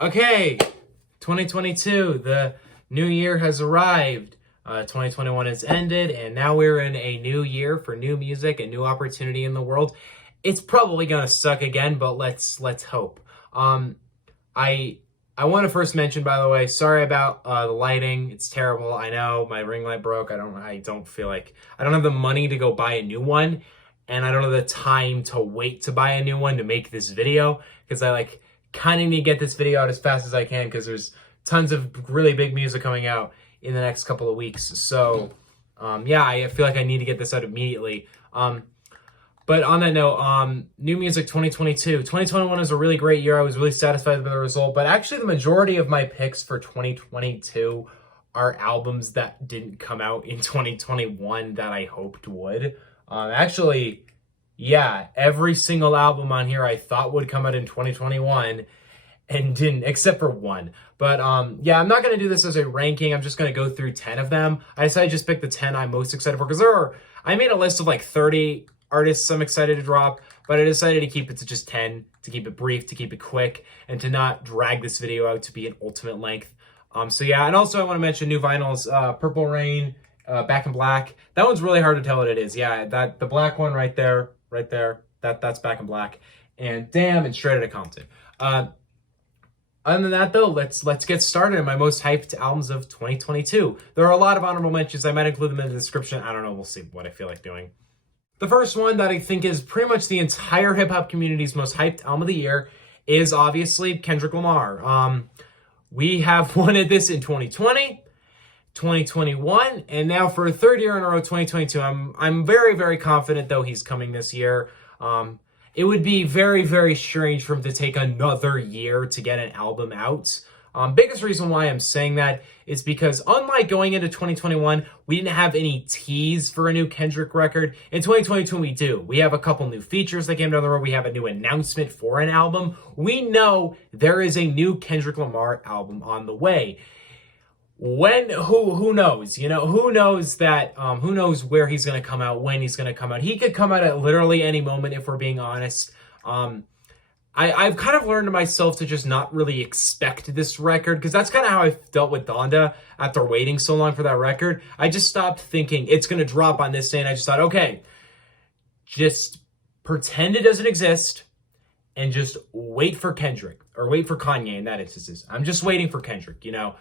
Okay, 2022, the new year has arrived. 2021 has ended, and now we're in a new year for new music, a new opportunity in the world. It's probably gonna suck again, but let's hope. I I want to first mention, by the way, sorry about the lighting. It's terrible. I know my ring light broke. I don't feel like I don't have the money to go buy a new one, and I don't have the time to wait to buy a new one to make this video because I kind of need to get this video out as fast as I can because there's tons of really big music coming out in the next couple of weeks. So, yeah, I feel like I need to get this out immediately. But on that note, new music 2022. 2021 was a really great year. I was really satisfied with the result. But actually, the majority of my picks for 2022 are albums that didn't come out in 2021 that I hoped would. Actually, yeah, every single album on here I thought would come out in 2021 and didn't, except for one. But yeah, I'm not going to do this as a ranking. I'm just going to go through 10 of them. I decided to just pick the 10 I'm most excited for because I made a list of like 30 artists I'm excited to drop, but I decided to keep it to just 10, to keep it brief, to keep it quick, and to not drag this video out to be an ultimate length. So yeah, and also I want to mention new vinyls, Purple Rain, Back in Black. That one's really hard to tell what it is. Yeah, the black one right there, that's Back in Black. And Damn and Straight Outta Compton. Other than that, though, let's get started on my most hyped albums of 2022. There are a lot of honorable mentions. I might include them in the description. I don't know. We'll see what I feel like doing. The first one that I think is pretty much the entire hip-hop community's most hyped album of the year is obviously Kendrick Lamar. We have wanted this in 2020, 2021, and now for a third year in a row, 2022. I'm very, very confident, though, he's coming this year. It would be very, very strange for him to take another year to get an album out. Biggest reason why I'm saying that is because unlike going into 2021, we didn't have any tease for a new Kendrick record. In 2022, we do. We have a couple new features that came down the road. We have a new announcement for an album. We know there is a new Kendrick Lamar album on the way. When, who knows? You know, who knows that, who knows where he's going to come out, when he's going to come out. He could come out at literally any moment if we're being honest. I've kind of learned to myself to just not really expect this record because that's kind of how I dealt with Donda after waiting so long for that record. I just stopped thinking it's going to drop on this day, and I just thought, okay, just pretend it doesn't exist and just wait for Kendrick or wait for Kanye in that instance. I'm just waiting for Kendrick, you know.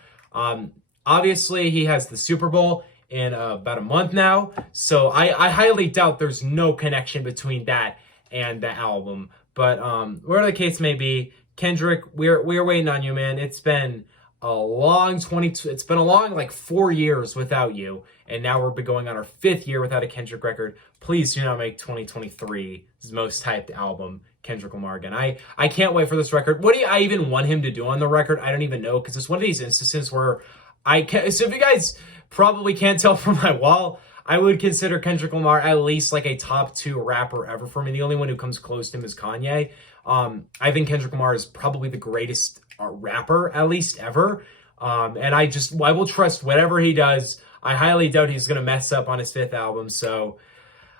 Obviously, he has the Super Bowl in about a month now, so I highly doubt there's no connection between that and the album. But whatever the case may be, Kendrick, we're waiting on you, man. It's been a long it's been a long like 4 years without you, and now we're going on our 5th year without a Kendrick record. Please do not make 2023's most hyped album Kendrick Lamar again. I can't wait for this record. What do I even want him to do on the record? I don't even know because it's one of these instances where I can't. So if you guys probably can't tell from my wall, I would consider Kendrick Lamar at least like a top 2 rapper ever for me. The only one who comes close to him is Kanye. I think Kendrick Lamar is probably the greatest rapper, at least ever. And I will trust whatever he does. I highly doubt he's going to mess up on his 5th album. So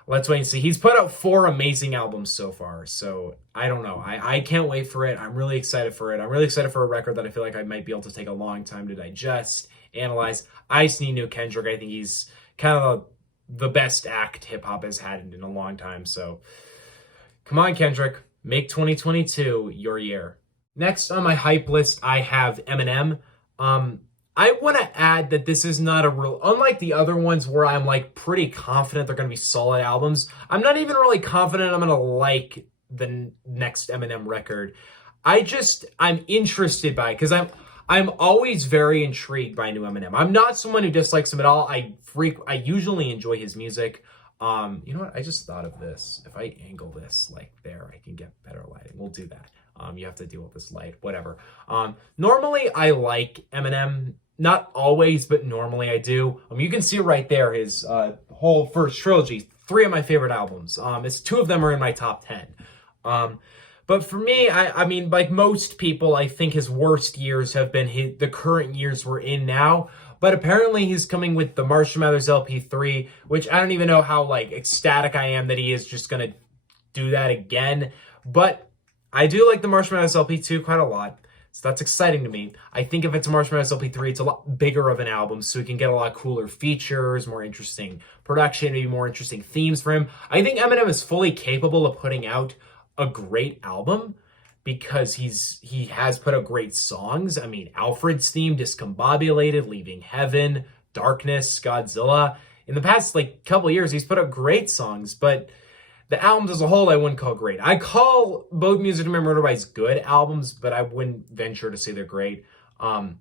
let's wait and see. He's put out 4 amazing albums so far. So I don't know. I can't wait for it. I'm really excited for it. I'm really excited for a record that I feel like I might be able to take a long time to digest, analyze. I just need new Kendrick. I think he's kind of the best act hip-hop has had in a long time. So come on, Kendrick. Make 2022 your year. Next on my hype list, I have Eminem. I want to add that this is not a real, unlike the other ones where I'm like pretty confident they're going to be solid albums, I'm not even really confident I'm going to like the next Eminem record. I'm interested by it because I'm always very intrigued by new Eminem. I'm not someone who dislikes him at all. I usually enjoy his music. You know what? I just thought of this. If I angle this like there, I can get better lighting. We'll do that. You have to deal with this light, whatever. Normally I like Eminem. Not always, but normally I do. You can see right there his whole first trilogy. 3 of my favorite albums. It's 2 of them are in my top 10. But for me, I mean, like most people, I think his worst years have been the current years we're in now. But apparently he's coming with the Marshall Mathers LP3, which I don't even know how like ecstatic I am that he is just going to do that again. But I do like the Marshall Mathers LP2 quite a lot. So that's exciting to me. I think if it's Marshmallows LP3, it's a lot bigger of an album, so we can get a lot cooler features, more interesting production, maybe more interesting themes for him. I think Eminem is fully capable of putting out a great album because he has put out great songs. I mean, Alfred's theme, Discombobulated, Leaving Heaven, Darkness, Godzilla. In the past, like, couple years, he's put out great songs, but the albums as a whole, I wouldn't call great. I call both Music to My Murder By's good albums, but I wouldn't venture to say they're great. But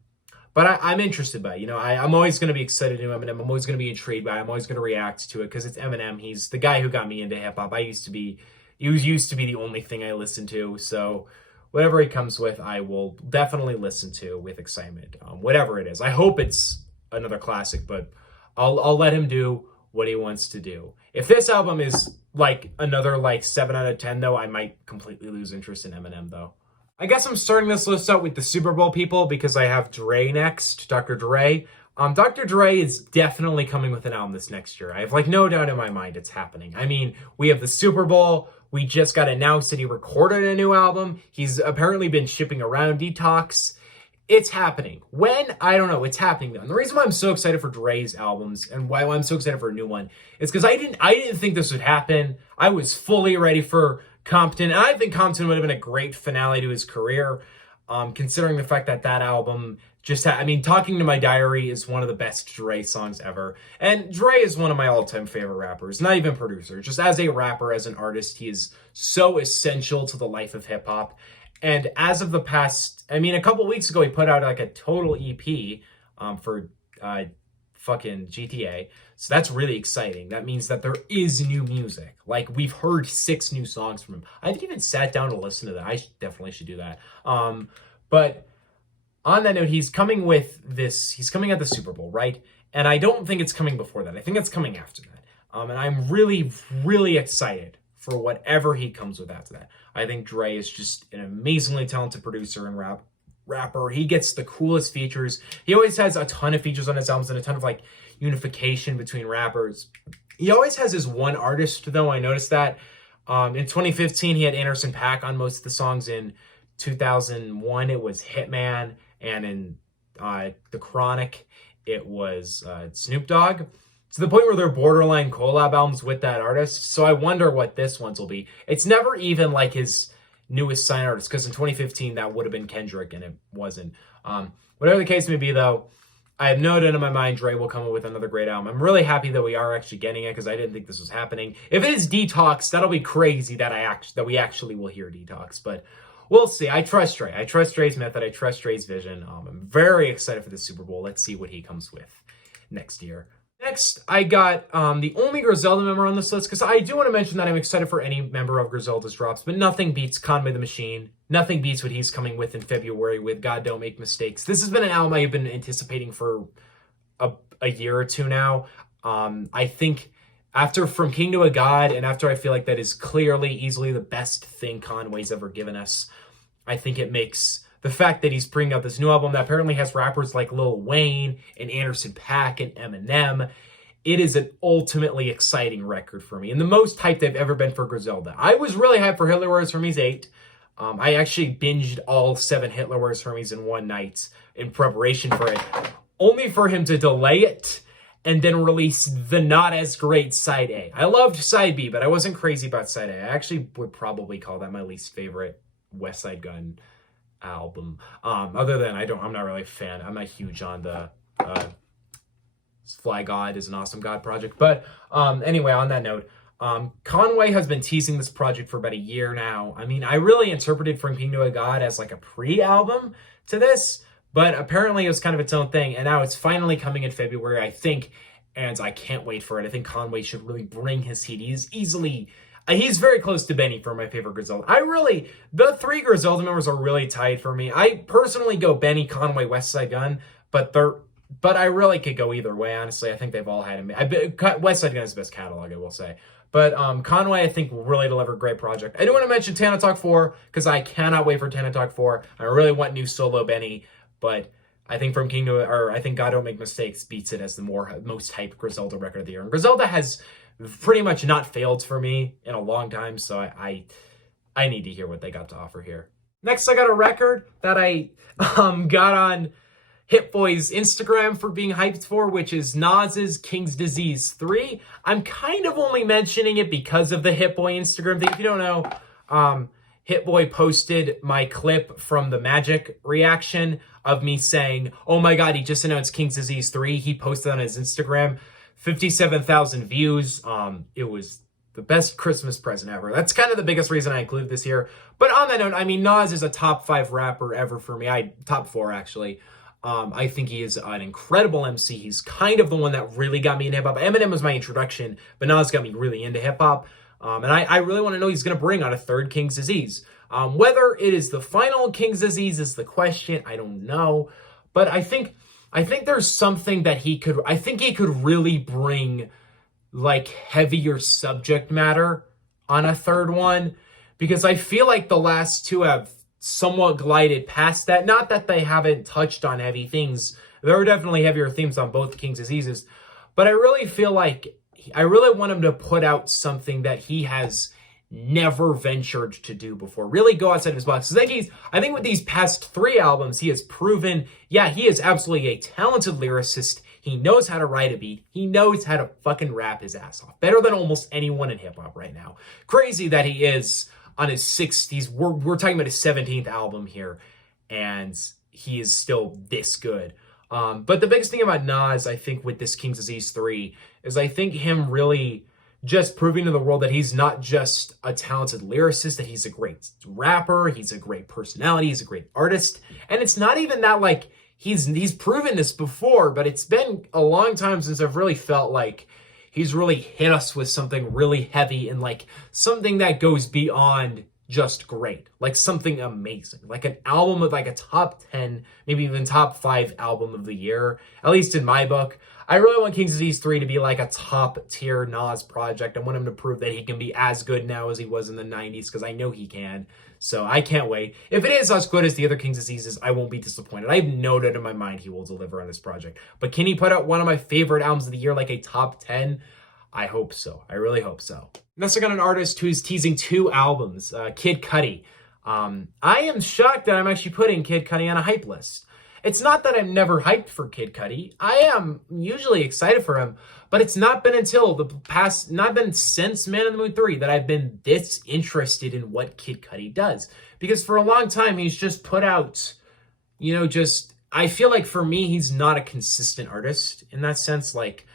I'm interested by it. You know, I'm always going to be excited to Eminem. I'm always going to be intrigued by it. I'm always going to react to it because it's Eminem. He's the guy who got me into hip-hop. He used to be the only thing I listened to. So whatever he comes with, I will definitely listen to with excitement. Whatever it is. I hope it's another classic, but I'll let him do what he wants to do. If this album is like another like 7 out of 10 though, I might completely lose interest in Eminem though. I guess I'm starting this list out with the Super Bowl people because I have Dre next, Dr. Dre. Dr. Dre is definitely coming with an album this next year. I have like no doubt in my mind it's happening. I mean, we have the Super Bowl. We just got announced that he recorded a new album. He's apparently been shipping around Detox. It's happening. When? I don't know. It's happening though. And the reason why I'm so excited for Dre's albums and why I'm so excited for a new one is because I didn't think this would happen. I was fully ready for Compton, and I think Compton would have been a great finale to his career, considering the fact that album just I mean, Talking to My Diary is one of the best Dre songs ever. And Dre is one of my all-time favorite rappers, not even producer. Just as a rapper, as an artist, he is so essential to the life of hip-hop. And as of the past, I mean, a couple weeks ago, he put out like a total EP for fucking GTA. So that's really exciting. That means that there is new music. Like, we've heard 6 new songs from him. I haven't even sat down to listen to that. I definitely should do that. But on that note, he's coming at the Super Bowl, right? And I don't think it's coming before that. I think it's coming after that. And I'm really, really excited for whatever he comes with after that. I think Dre is just an amazingly talented producer and rapper. He gets the coolest features. He always has a ton of features on his albums and a ton of like unification between rappers. He always has his one artist though. I noticed that. In 2015, he had Anderson .Paak on most of the songs. In 2001, it was Hitman. And in The Chronic, it was Snoop Dogg. To the point where they're borderline collab albums with that artist. So I wonder what this one's will be. It's never even like his newest sign artist, because in 2015 that would have been Kendrick and it wasn't. Whatever the case may be though, I have no doubt in my mind Dre will come up with another great album. I'm really happy that we are actually getting it because I didn't think this was happening. If it is Detox, that'll be crazy that we actually will hear Detox. But we'll see. I trust Dre. I trust Dre's method. I trust Dre's vision. I'm very excited for the Super Bowl. Let's see what he comes with next year. Next, I got the only Griselda member on this list, because I do want to mention that I'm excited for any member of Griselda's drops, but nothing beats Conway the Machine. Nothing beats what he's coming with in February with God Don't Make Mistakes. This has been an album I've been anticipating for a year or two now. I think after From King to a God, and after I feel like that is clearly, easily the best thing Conway's ever given us, I think it makes the fact that he's bringing out this new album that apparently has rappers like Lil Wayne and Anderson .Paak and Eminem, it is an ultimately exciting record for me and the most hyped I've ever been for Griselda. I was really hyped for Hitler Wears Hermes 8. I actually binged all 7 Hitler Wears Hermes in one night in preparation for it, only for him to delay it and then release the not as great Side A. I loved Side B, but I wasn't crazy about Side A. I actually would probably call that my least favorite West Side Gun album. Other than I'm not really a fan. I'm not huge on the Fly God is an Awesome God project. But anyway, on that note, Conway has been teasing this project for about a year now. I mean, I really interpreted From King to a God as like a pre-album to this, but apparently it was kind of its own thing. And now it's finally coming in February, I think, and I can't wait for it. I think Conway should really bring his heat. He's very close to Benny for my favorite Griselda. The 3 Griselda members are really tied for me. I personally go Benny, Conway, West Side Gun, but I really could go either way, honestly. I think they've all had him. West Side Gun is the best catalog, I will say. But Conway, I think, will really deliver a great project. I do want to mention Tana Talk 4, because I cannot wait for Tana Talk 4. I really want new solo Benny, but I think I think God Don't Make Mistakes beats it as the most hyped Griselda record of the year. And Griselda has pretty much not failed for me in a long time, so I need to hear what they got to offer here. Next, I got a record that I got on Hit Boy's Instagram for being hyped for, which is Nas's King's Disease 3. I'm kind of only mentioning it because of the Hit Boy Instagram thing. If you don't know, Hit Boy posted my clip from the Magic reaction of me saying, oh my god, he just announced King's Disease 3. He posted on his Instagram, 57,000 views. It was the best Christmas present ever. That's kind of the biggest reason I included this here. But on that note, I mean, Nas is a top 5 rapper ever for me. Top 4, actually. I think he is an incredible MC. He's kind of the one that really got me into hip-hop. Eminem was my introduction, but Nas got me really into hip-hop. And I really want to know he's going to bring on a third King's Disease. Whether it is the final King's Disease is the question. I don't know. But I think there's something that he could really bring, like, heavier subject matter on a third one. Because I feel like the last two have somewhat glided past that. Not that they haven't touched on heavy things. There are definitely heavier themes on both King's Diseases. But I really feel like I really want him to put out something that he has never ventured to do before. Really go outside of his box. I think with these past 3 albums, he has proven, yeah, he is absolutely a talented lyricist. He knows how to write a beat. He knows how to fucking rap his ass off. Better than almost anyone in hip-hop right now. Crazy that he is on his 60s. We're talking about his 17th album here, and he is still this good. But the biggest thing about Nas, I think, with this King's Disease 3 is I think him really just proving to the world that he's not just a talented lyricist, that he's a great rapper, he's a great personality, he's a great artist. And it's not even that, like, he's proven this before, but it's been a long time since I've really felt like he's really hit us with something really heavy and, like, something that goes beyond just great, like something amazing, like an album of like a top 10, maybe even top 5 album of the year, at least in my book. I really want King's Disease 3 to be like a top tier Nas project. I want him to prove that he can be as good now as he was in the 90s, because I know he can. So I can't wait. If it is as good as the other King's Diseases, I won't be disappointed. I have no doubt in my mind he will deliver on this project. But can he put out one of my favorite albums of the year, like a top 10? I hope so. I really hope so. Next, I got an artist who's teasing 2 albums, Kid Cudi. I am shocked that I'm actually putting Kid Cudi on a hype list. It's not that I'm never hyped for Kid Cudi. I am usually excited for him, but it's not been since Man in the Moon 3 that I've been this interested in what Kid Cudi does. Because for a long time, he's just put out, I feel like for me, he's not a consistent artist in that sense. Like,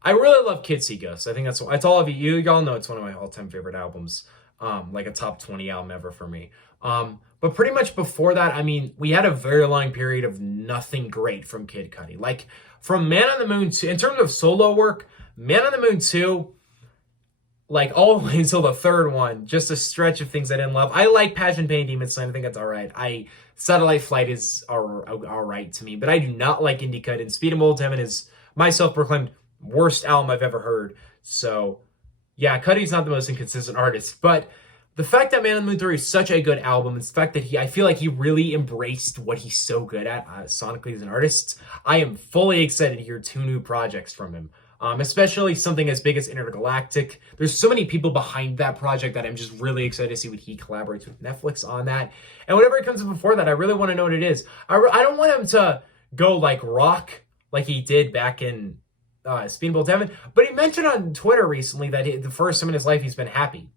I really love Kids See Ghosts. I think that's all of you. Y'all know it's one of my all-time favorite albums. Like a top 20 album ever for me. But pretty much before that, I mean, we had a very long period of nothing great from Kid Cudi. Like, from Man on the Moon 2, in terms of solo work, Man on the Moon 2, like, all the way until the third one, just a stretch of things I didn't love. I like Passion, Pain, Demon Slain. I think that's all right. Satellite Flight is all right to me, but I do not like Indica, and Speed of Old Heaven is my self-proclaimed worst album I've ever heard. So, yeah, Cudi's not the most inconsistent artist, but the fact that Man on the Moon 3 is such a good album, and the fact that I feel like he really embraced what he's so good at sonically as an artist, I am fully excited to hear 2 new projects from him. Especially something as big as Intergalactic. There's so many people behind that project that I'm just really excited to see what he collaborates with Netflix on that. And whatever comes before that, I really want to know what it is. I don't want him to go like rock like he did back in Speed of Old Heaven, but he mentioned on Twitter recently that the first time in his life he's been happy.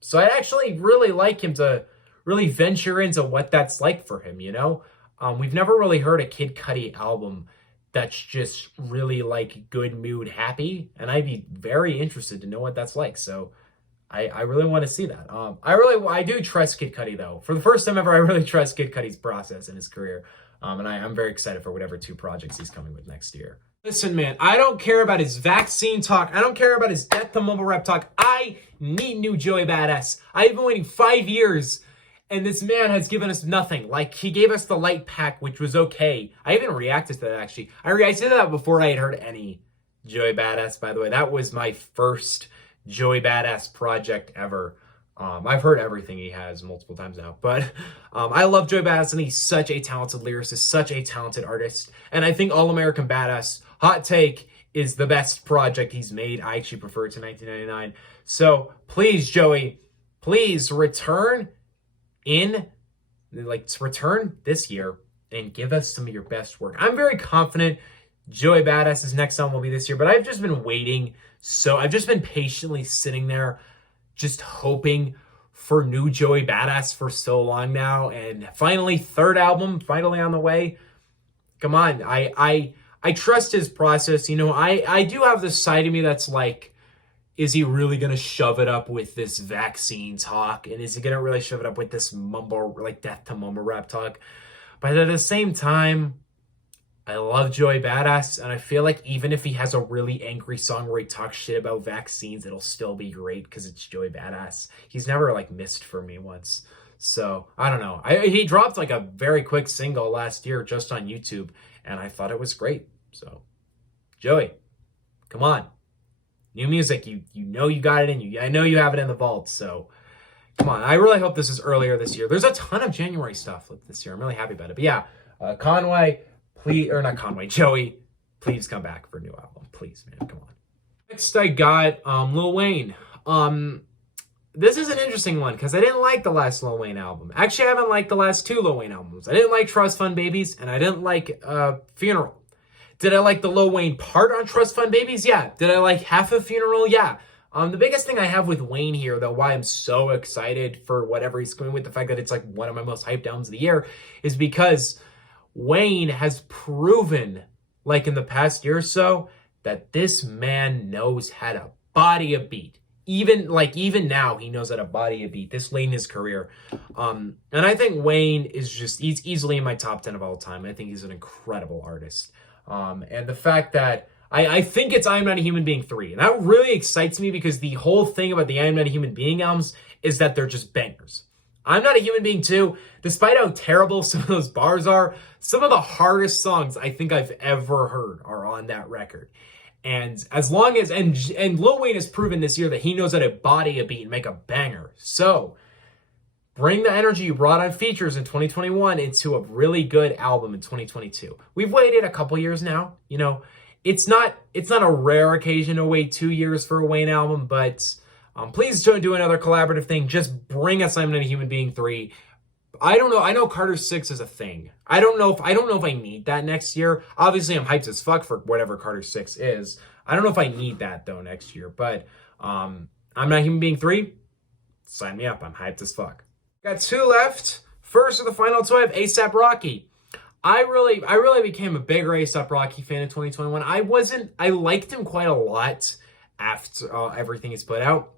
So I'd actually really like him to really venture into what that's like for him, We've never really heard a Kid Cudi album that's just really like good mood happy, and I'd be very interested to know what that's like. So I really want to see that. I do trust Kid Cudi though. For the first time ever, I really trust Kid Cudi's process in his career. And I'm very excited for whatever 2 projects he's coming with next year. Listen, man, I don't care about his vaccine talk. I don't care about his death to mumble rap talk. I need new Joey Badass. I've been waiting 5 years, and this man has given us nothing. Like, he gave us the light pack, which was okay. I even reacted to that, actually. I said that before I had heard any Joey Badass, by the way. That was my first Joey Badass project ever. I've heard everything he has multiple times now, but I love Joey Badass, and he's such a talented lyricist, such a talented artist, and I think All American Badass, hot take, is the best project he's made. I actually prefer it to 1999. So please, Joey, please return in like to return this year and give us some of your best work. I'm very confident Joey Badass's next album will be this year, but I've just been waiting. So I've just been patiently sitting there, just hoping for new Joey Badass for so long now. And finally, third album, finally on the way. Come on. I trust his process. You know, I do have this side of me that's like, is he really going to shove it up with this vaccine talk? And is he going to really shove it up with this mumble, like death to mumble rap talk? But at the same time, I love Joey Badass, and I feel like even if he has a really angry song where he talks shit about vaccines, it'll still be great because it's Joey Badass. He's never like missed for me once. So I don't know. He dropped like a very quick single last year just on YouTube, and I thought it was great. So Joey, come on. New music, you know you got it in you. I know you have it in the vault, so come on. I really hope this is earlier this year. There's a ton of January stuff this year. I'm really happy about it. But yeah, Conway, please, or not Conway, Joey, please come back for a new album. Please, man, come on. Next, I got Lil Wayne. This is an interesting one because I didn't like the last Lil Wayne album. Actually, I haven't liked the last two Lil Wayne albums. I didn't like Trust Fund Babies, and I didn't like Funeral. Did I like the Lil Wayne part on Trust Fund Babies? Yeah. Did I like half of Funeral? Yeah. The biggest thing I have with Wayne here, though, why I'm so excited for whatever he's going with, the fact that it's like one of my most hyped albums of the year, is because Wayne has proven, like in the past year or so, that this man knows how to body a beat. Even now, he knows how to body a beat this late in his career. And I think Wayne he's easily in my top 10 of all time. I think he's an incredible artist. And the fact that I think it's I Am Not a Human Being 3. And that really excites me because the whole thing about the I Am Not a Human Being albums is that they're just bangers. I'm Not a Human Being 2, despite how terrible some of those bars are, some of the hardest songs I think I've ever heard are on that record. And as long as, and Lil Wayne has proven this year that he knows how to body a beat and make a banger. So bring the energy you brought on features in 2021 into a really good album in 2022. We've waited a couple years now. You know, it's not a rare occasion to wait 2 years for a Wayne album, but please don't do another collaborative thing. Just bring us I'm Not a Human Being 3. I don't know. I know Carter 6 is a thing. I don't know if I need that next year. Obviously, I'm hyped as fuck for whatever Carter 6 is. I don't know if I need that though next year, but I'm Not a Human Being 3. Sign me up. I'm hyped as fuck. Got two left. First of the final two, I have A$AP Rocky. I really became a bigger A$AP Rocky fan in 2021. I liked him quite a lot after everything he's put out,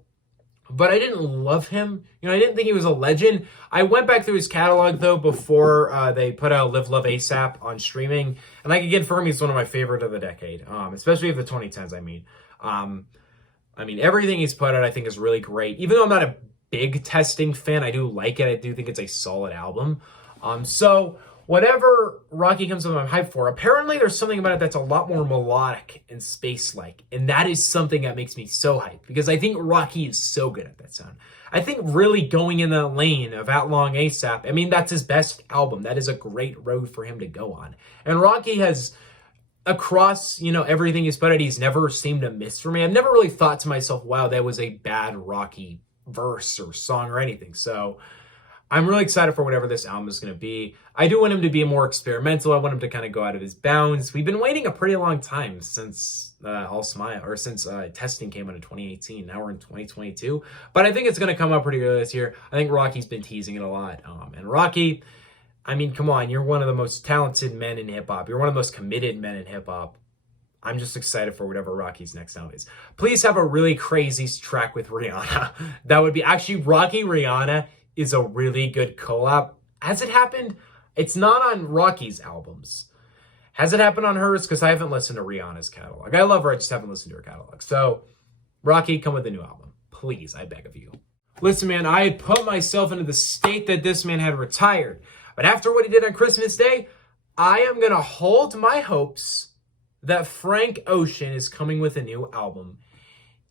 but I didn't love him. You know, I didn't think he was a legend. I went back through his catalog though before they put out Live Love A$AP on streaming, and I can confirm he's one of my favorite of the decade, especially of the 2010s. I mean, everything he's put out I think is really great. Even though I'm not a big Testing fan, I do like it. I do think it's a solid album. So whatever Rocky comes with, I'm hyped for. Apparently, there's something about it that's a lot more melodic and space-like, and that is something that makes me so hyped because I think Rocky is so good at that sound. I think really going in the lane of Outlawing A$AP, I mean, that's his best album. That is a great road for him to go on. And Rocky has, across, you know, everything he's put out, he's never seemed to miss for me. I've never really thought to myself, wow, that was a bad Rocky verse or song or anything. So I'm really excited for whatever this album is going to be. I do want him to be more experimental. I want him to kind of go out of his bounds. We've been waiting a pretty long time since All Smile, or since Testing came out in 2018. Now we're in 2022. But I think it's going to come out pretty early this year. I think Rocky's been teasing it a lot. And Rocky, I mean, come on. You're one of the most talented men in hip-hop. You're one of the most committed men in hip-hop. I'm just excited for whatever Rocky's next album is. Please have a really crazy track with Rihanna. That would be, actually, Rocky Rihanna is a really good collab. Has it happened? It's not on Rocky's albums. Has it happened on hers? Because I haven't listened to Rihanna's catalog. I love her, I just haven't listened to her catalog. So, Rocky, come with a new album. Please, I beg of you. Listen, man, I had put myself into the state that this man had retired. But after what he did on Christmas Day, I am going to hold my hopes that Frank Ocean is coming with a new album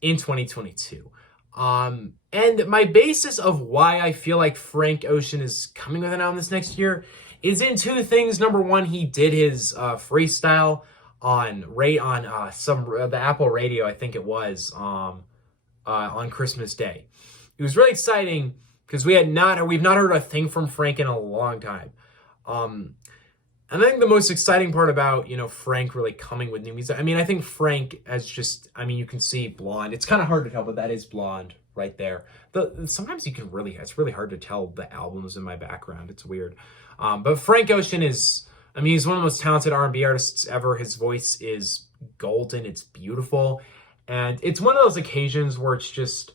in 2022. And my basis of why I feel like Frank Ocean is coming with an album this next year is in two things. Number one, he did his freestyle on the Apple Radio, I think it was, on Christmas Day. It was really exciting because we've not heard a thing from Frank in a long time. And I think the most exciting part about, Frank really coming with new music, I think Frank has just, you can see blonde. It's kind of hard to tell, but that is blonde right there. Sometimes it's really hard to tell the albums in my background. It's weird. But Frank Ocean is, he's one of the most talented R&B artists ever. His voice is golden. It's beautiful. And it's one of those occasions where it's just,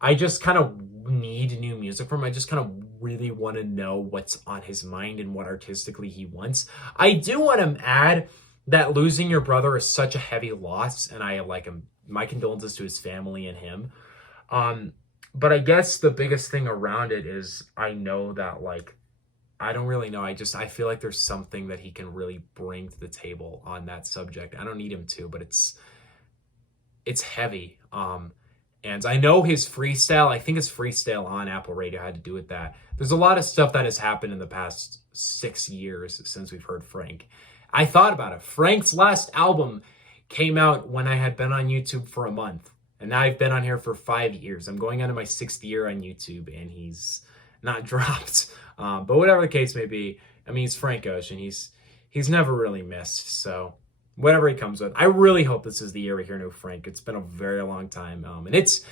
I just kind of need new music from him. I just kind of really want to know what's on his mind and what artistically he wants. I do want to add that losing your brother is such a heavy loss, and I like him. My condolences to his family and him. But I guess the biggest thing around it is I know that, I don't really know. I feel like there's something that he can really bring to the table on that subject. I don't need him to, but it's heavy. And I know his freestyle, I think his freestyle on Apple Radio had to do with that. There's a lot of stuff that has happened in the past 6 years since we've heard Frank. I thought about it. Frank's last album came out when I had been on YouTube for a month. And now I've been on here for 5 years. I'm going into my 6th year on YouTube, and he's not dropped. But whatever the case may be, he's Frank Ocean. He's never really missed, so whatever he comes with. I really hope this is the year we hear new Frank. It's been a very long time. And it's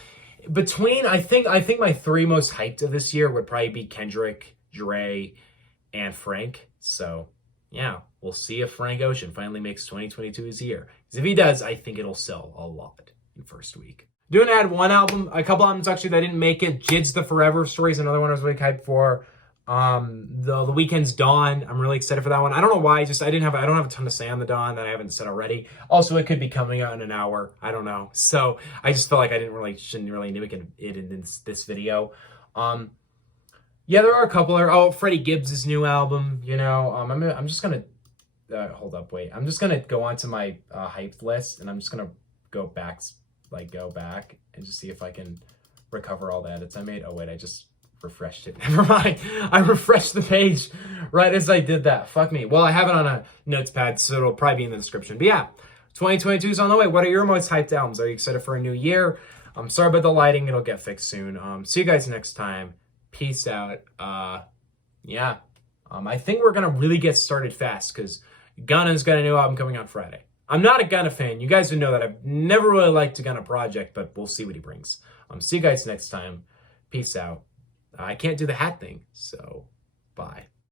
between, I think my 3 most hyped of this year would probably be Kendrick, Dre, and Frank. So yeah, we'll see if Frank Ocean finally makes 2022 his year. Because if he does, I think it'll sell a lot in first week. Doing add a couple albums actually that didn't make it. Jid's The Forever Story is another one I was really hyped for. The Weeknd's Dawn, I'm really excited for that one. I don't know why, I don't have a ton to say on the Dawn that I haven't said already. Also, it could be coming out in an hour. I don't know. So I just felt like I shouldn't really name it in this video. Yeah, there are a couple. Freddie Gibbs' new album, I'm just gonna hold up, wait. I'm just gonna go onto my hyped list, and I'm just gonna go back and just see if I can recover all the edits I made. Oh wait, I just refreshed it. Never mind. I refreshed the page right as I did that. Fuck me. Well, I have it on a notes pad, so it'll probably be in the description. But yeah, 2022 is on the way. What are your most hyped albums? Are you excited for a new year? I'm sorry about the lighting. It'll get fixed soon. See you guys next time. Peace out. Yeah. I think we're gonna really get started fast because Gunna's got a new album coming out Friday. I'm not a Gunna fan. You guys would know that. I've never really liked a Gunna project, but we'll see what he brings. See you guys next time. Peace out. I can't do the hat thing, so bye.